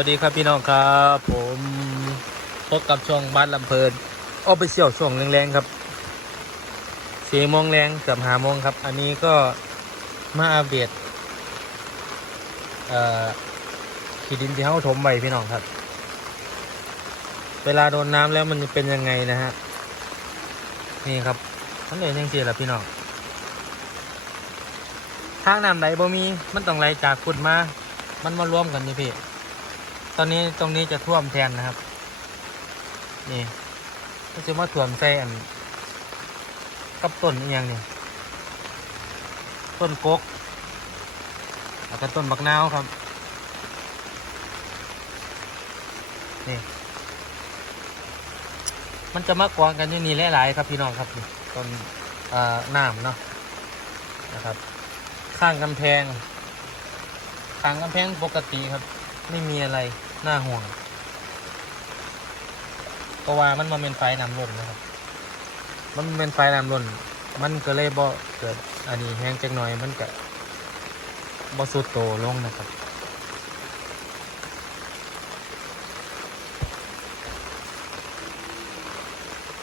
วัสดีครับพี่น้องครับ ผมพบกับช่วงบ้านลำเพลินออไปเชี่ยวช่วงแรงๆครับสี่โมงแรงเกือบหาโมงครับ อันนี้ก็มาอัปเดตเอ่อขีดินที่เขาถมไว้พี่น้องครับ เวลาโดนน้ำแล้วมันจะเป็นยังไงนะฮะนี่ครับมันเลยยังเสียละพี่น้องทางน้ำไหลบ่มีมันต้องไหลจากขุดมา มันมารวมกันนี่พี่ ตอนนี้ตรงนี้จะท่วมแทนนะครับ นี่ก็จะมาท่วมใส่อัน กับต้นอีกอย่างเนี่ยต้นกกแล้วก็ต้นบักนาวครับ นี่ มันจะมากวางกันอยู่นี่หลาย ๆ ครับพี่น้องครับนี่ต้นเอ่อน้ำเนาะนะครับ ข้างกำแพง ข้างกำแพงปกติครับ ไม่มีอะไร น่าห่วงเพราะว่ามันมาเป็นไฟน้ำล้นนะครับ มันเป็นไฟน้ำล้น มันก็เลยบ่เกิดอันนี้แห้งจักหน่อยมันก็บ่สุดโตลงนะครับ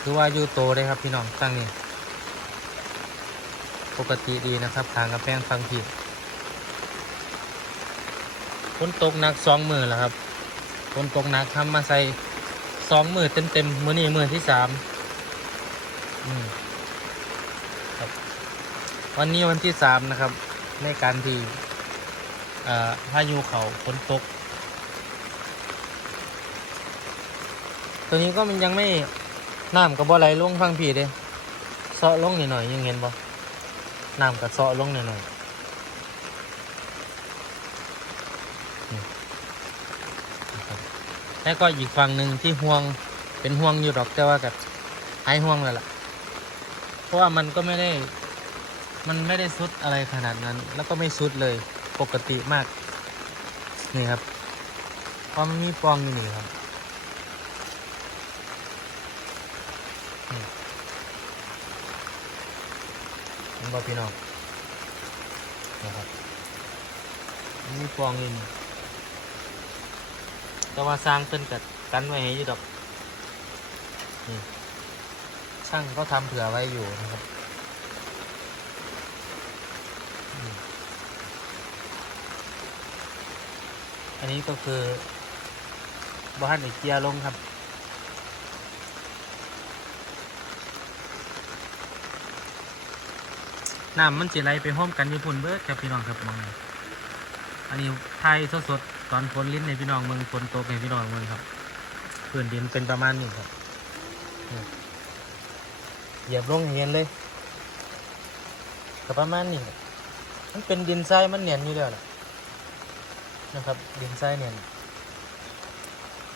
คือว่าอยู่โตได้ครับพี่น้องตั้งนี้ปกติดีนะครับทางกระแพงฟังผิดฝนตกหนักสองมือแล้วครับ ฝนตกหนักทำมาใส่สองมือเต็มเต็มมือนี้มือที่สามครับ วันนี้วันที่สามนะครับ ในการที่อ่อพายุเขาฝนตก ตัวนี้ก็มันยังไม่น้ำกับบ่ไหลลงฟังผีเด้เซาะลงนิดหน่อยยังเห็นบ่น้ำกับเซาะลงหน่อยนี่นะครับ แล้วก็อีกฝั่งหนึ่งที่ห่วงเป็นห่วงอยู่ดอกแต่ว่ากับหายห่วงแล้วล่ะ เพราะว่ามันก็ไม่ได้ มันไม่ได้สุดอะไรขนาดนั้น แล้วก็ไม่สุดเลยปกติมาก นี่ครับเพราะมันมีปองอยู่นี่ครับเห็นบ่พี่น้องนะครับมีฟองอยู่นี่ แต่ว่าสร้างเป็นกัดกันไว้ให้อยู่ดอกนี่ช่างเขาทำเผื่อไว้อยู่นะครับอันนี้ก็คือบ้านไอเกียลงครับน้ำมันจะไหลไปห้อมกันญี่ปุ่นเบิดครับพี่น้องครับมอง อันนี้ไทยสดๆตอนฝนลิ้นในพี่น้องเมืองฝนตกในพี่น้องเมืองครับพื้นดินเป็นประมาณนี้ครับเหยียบลงให้เห็นเลยก็ประมาณนี้มันเป็นดินทรายมันเนียนอยู่แล้วล่ะนะครับ ดินทรายเนียน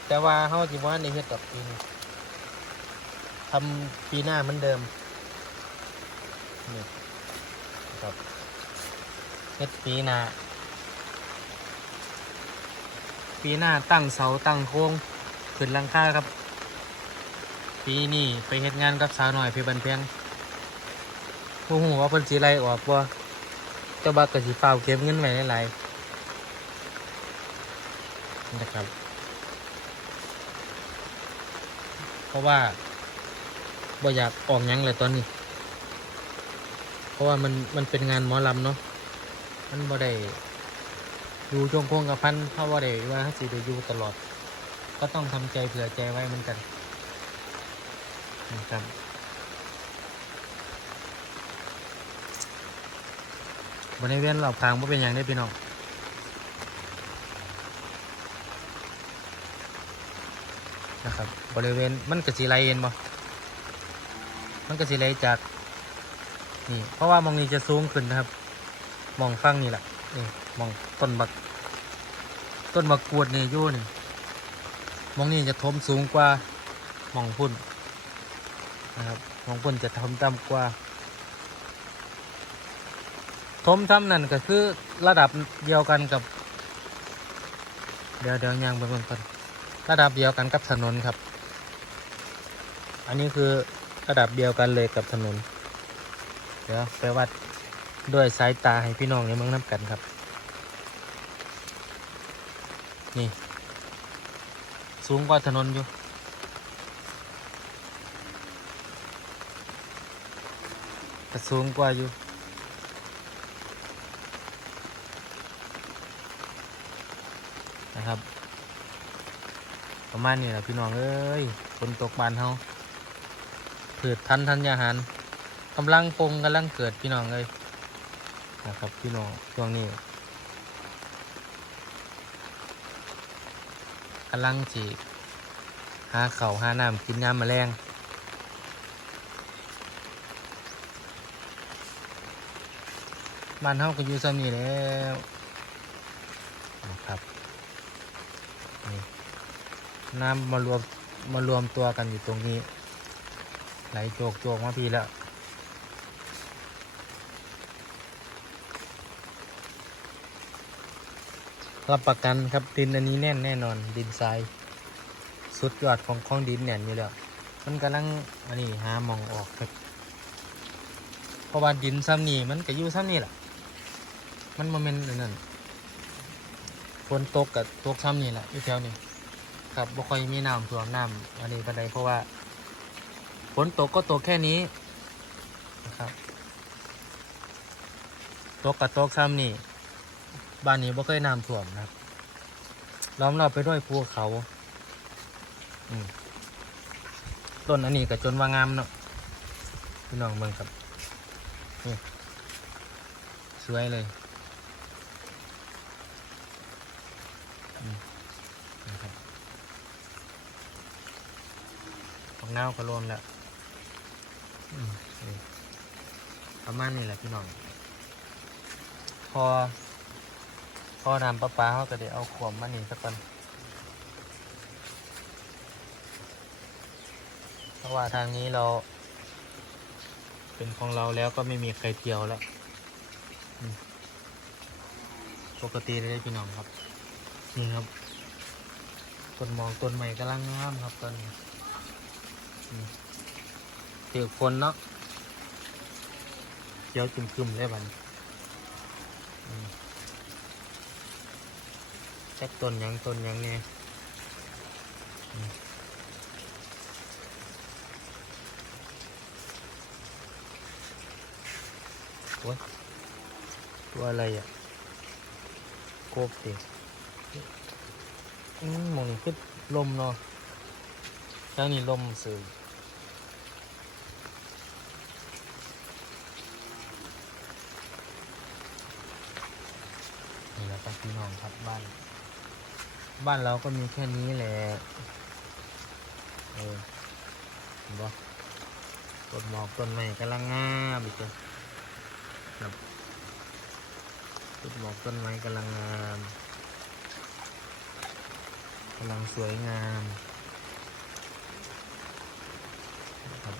แต่ว่าเขาจีว่าในเฮ็ดกับปีนทำปีหน้าเหมือนเดิมนี่ครับเฮ็ดปีหน้า ปีหน้าตั้งเสาตั้งโค้งขึ้นลังค่าครับ ปีนี้ไปเฮ็ดงานกับสาวหน่อยเพชรบันเพียงผู้หูว่าเพิ่นสิไล่ออกบ่เจ้าบักก็สิเฝ้าเก็บเงินไว้หลายๆนะครับ เพราะว่าบ่อยากออกยังเลยตอนนี้ เพราะว่ามันมันเป็นงานหมอลำเนาะมันบ่ได้ อยู่จงคงกับพันเพราว่าได้ว่าสิได้อยู่ตลอด ก็ต้องทำใจเผื่อใจไว้เหมือนกันนะครับบริเวณรอบทางว่าเป็นอย่างได้พี่น้องนะครับ บริเวณมันกระสีไหลเย็นบ่มันกระสีไหลจากนี่เพราะว่ามองนี้จะสูงขึ้นนะครับ มองฟังนี่แหละนี่ มองต้นบัก ต้นบักกวดนี่อยู่นี่มองนี่จะทมสูงกว่ามองพุ่นนะครับมองพุ่นจะทมต่ำกว่าทมทำนั่นก็คือระดับเดียวกันกับ เดี๋ยวเดี๋ยวยางไปเบิ่งก่อนระดับเดียวกันกับถนนครับ อันนี้คือระดับเดียวกันเลยกับถนน เดี๋ยวไปวัดด้วยสายตาให้พี่น้องในเมืองน้ำกันครับ นี่ สูงกว่าถนนอยู่สูงกว่าอยู่นะครับ ประมาณนี้แหละพี่น้องเอ้ยฝนตกบานเฮาผืดทันทันยาหารกำลังปงกำลังเกิดพี่น้องเลยนะครับพี่น้องช่วงนี้ กำลังสีหาเขาหาน้ำกินยามแมลงบ้านเฮาก็อยู่ซ้ำนี่แล้วนะครับนี่น้ำมารวมมารวมตัวกันอยู่ตรงนี้ ไหลโจกโจกมาพี่แล้ว รับประกันครับดินอันนี้แน่นแน่นอนดินทรายสุดยอดของของดินแน่นอยู่แล้วมันกำลังอันนี้หามองออกครับเพราะว่าดินซ้ำนี่มันก็อยู่ซ้ำนี่แหละมันโมเมนต์นั่นฝนตกกับตกซ้ำนี่แหละอยู่แถวนี้ครับบ่ค่อยมีน้ำท่วมน้ำอันนี้ปันใดเพราะว่าฝนตกก็ตกแค่นี้นะครับตกกับตกซ้ำนี่ บ้านนี้บ่เคยน้ำท่วมนะครับล้อมรอบไปด้วยภูเขาต้นอันนี้ก็จนว่างามเนาะพี่น้องเมืองครับนี่สวยเลยอืมนะครับของน้าก็รวมแล้วประมาณนี้แหละพี่น้อง พอ พอนำประปาเขาก็ได้เอาขวมมาหนีสักก่อนเพราะว่าทางนี้เรา เป็นของเราแล้วก็ไม่มีใครเที่ยวแล้วปกติเลยพี่น้องครับ นี่ครับต้นหมองต้นใหม่กำลังงามครับต้นนี้เถือคนเนาะเขียวจุ่มๆเลยบันอืม จักต้นยังต้นยังเนี่ยอืมโอ้ยตัวอะไรอะโกบติอืมมองนี่คือลมเนาะแล้วนี่ลมสื่อนี่แหละครับพี่น้องครับบ้าน บ้านเราก็มีแค่นี้แหละเออเห็นปะต้นหมอกต้นไม้กำลังงามอีกเลยครับต้นหมอกต้นไม้กำลังงามกำลังสวยงามครับ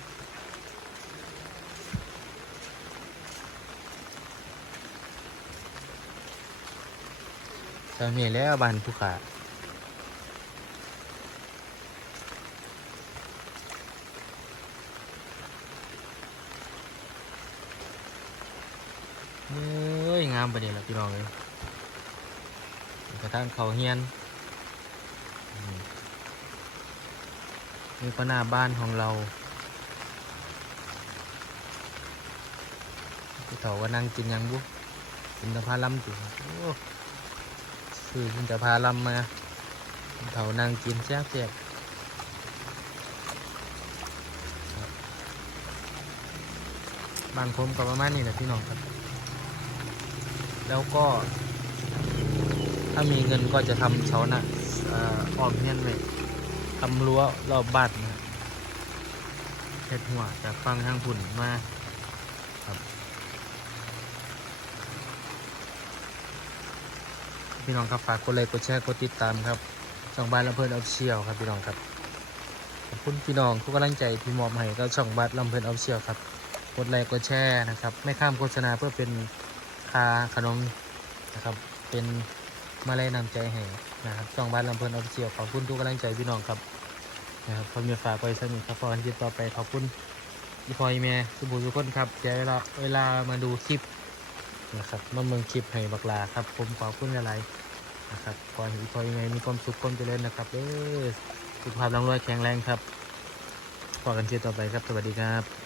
ตอนนี้แล้วบ้านผู้ขา เฮ้ย งามประเดี๋ยวละพี่น้องเลยกระทั่งเขาเฮียนนี่ก็หน้าบ้านของเราพี่เถาก็นั่งกินยังบุกินต่พาลำจุโอ้ซื้อกินต่พาลำมาเถานั่งกินแซ่บแซ่บครับบ้านผมก็ประมาณนี้แหละพี่น้องครับ แล้วก็ ถ้ามีเงินก็จะทำเสาหนักอ่ออ้อมเฮียนไว้ทำรั้วรอบบ้านนะเฮ็ดหัวจากฟังทางฝุ่นมาครับ พี่น้องครับฝากกดไลค์กดแชร์กดติดตามครับช่องบ้านลำเพลินออฟเชียลครับพี่น้องครับขอบคุณพี่น้องทุกกำลังใจที่มอบให้กับช่องบ้านลำเพลินออฟเชียลครับกดไลค์กดแชร์นะครับ ไม่ข้ามโฆษณาเพื่อเป็น คาขนมนะครับ เป็นมาลัยนำใจให้นะครับช่องบ้านลำเพลินออฟฟิเชียลขอบคุณทุกกำลังใจพี่น้องครับนะครับพอมีฝากไปสนิทครับพอกันจิตต่อไปขอบคุณอีพอยแม่ทุบุทุกคนครับเดี๋ยวเวลาเวลามาดูคลิปนะครับมาเมืองคลิปให้บักลาครับ ผมขอบคุณอะไรนะครับขอให้อีพอยแม่มีความสุขความเจริญนะครับเด้อสุขภาพร่างรวยแข็งแรงครับพอกันเชียต่อไปครับสวัสดีครับ